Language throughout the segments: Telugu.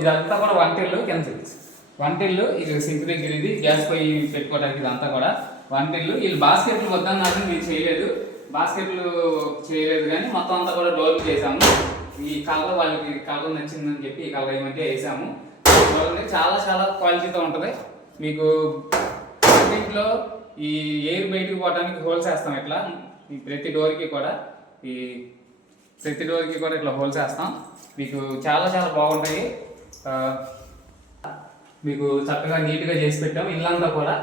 ఇదంతా కూడా వంటిల్లు కింద వంటిల్లు, ఇది సింక్ దగ్గర, ఇది గ్యాస్ పొయ్యి పెట్టుకోవడానికి, ఇదంతా కూడా వంటిల్లు. వీళ్ళు బాస్కెట్లు వద్దన్నారు, మీరు చేయలేదు, బాస్కెట్లు చేయలేదు, కానీ మొత్తం అంతా కూడా డోర్లు చేసాము. ఈ కలర్ వాళ్ళకి కలర్ నచ్చిందని చెప్పి ఈ కలర్ ఏమంటే వేసాము. చాలా చాలా క్వాలిటీతో ఉంటుంది. మీకు ఇంట్లో ఈ ఎయిర్ బయటకు పోవడానికి హోల్స్ వేస్తాం ఇట్లా, ఈ ప్రతి డోర్కి కూడా ఇట్లా హోల్స్ వేస్తాం. మీకు చాలా చాలా బాగుంటాయి. మీకు చక్కగా నీట్గా చేసి పెట్టాం. ఇల్లంతా కూడా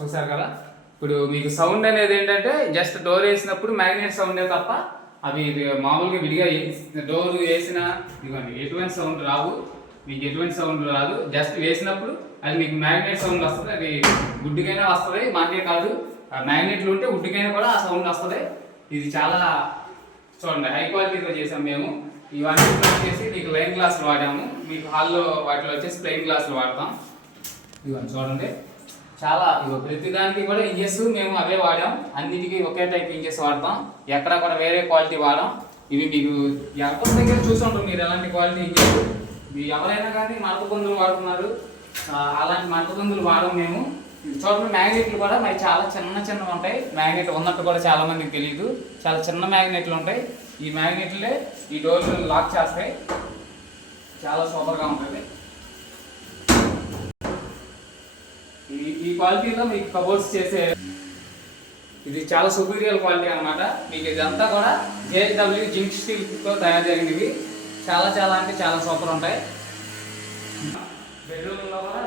చూసారు కదా. ఇప్పుడు మీకు సౌండ్ అనేది ఏంటంటే జస్ట్ డోర్ వేసినప్పుడు మ్యాగ్నెట్ సౌండే తప్ప అవి మామూలుగా విడిగా డోర్ వేసిన ఇవ్వండి ఎటువంటి సౌండ్ రావు, మీకు ఎటువంటి సౌండ్ రాదు. జస్ట్ వేసినప్పుడు అది మీకు మ్యాగ్నెట్ సౌండ్ వస్తుంది. అది వుడ్కైనా వస్తుంది, మాకే కాదు, మ్యాగ్నెట్లు ఉంటే వుడ్కైనా కూడా ఆ సౌండ్ వస్తుంది. ఇది చాలా చూడండి హై క్వాలిటీతో చేసాం మేము. ఇవన్నీ వచ్చేసి మీకు లైన్ గ్లాసులు వాడాము. మీకు హాల్లో వాటిలో వచ్చేసి ప్లెయిన్ గ్లాసులు వాడతాం. ఇవన్నీ చూడండి చాలా ప్రతిదానికి కూడా ఇంజెస్ మేము అవే వాడాం. అన్నిటికీ ఒకే టైప్ ఇంజెస్ వాడతాం, ఎక్కడ కూడా వేరే క్వాలిటీ వాడాం. ఇవి మీకు ఎవరి దగ్గర చూసుంటారు మీరు ఎలాంటి క్వాలిటీ ఇంజెస్. ఎవరైనా కానీ మడత బందులు వాడుతున్నారు, అలాంటి మడత బందులు వాడడం మేము. చూడండి మ్యాగ్నెట్లు కూడా మరి చాలా చిన్నవి ఉంటాయి. మ్యాగ్నెట్ ఉన్నట్టు కూడా చాలా మందికి తెలియదు, చాలా చిన్న మ్యాగ్నెట్లు ఉంటాయి. ఈ మ్యాగ్నెట్లే ఈ డోర్లు లాక్ చేస్తాయి. చాలా సూపర్గా ఉంటుంది. ఈ క్వాలిటీలో మీకు కబోర్డ్స్ చేసే ఇది చాలా సుపీరియర్ క్వాలిటీ అనమాట. మీకు ఇదంతా కూడా JSW జింక్ స్టీల్తో తయారు జరిగినవి. చాలా చాలా అంటే చాలా సూపర్ ఉంటాయి. బెడ్రూమ్లో కూడా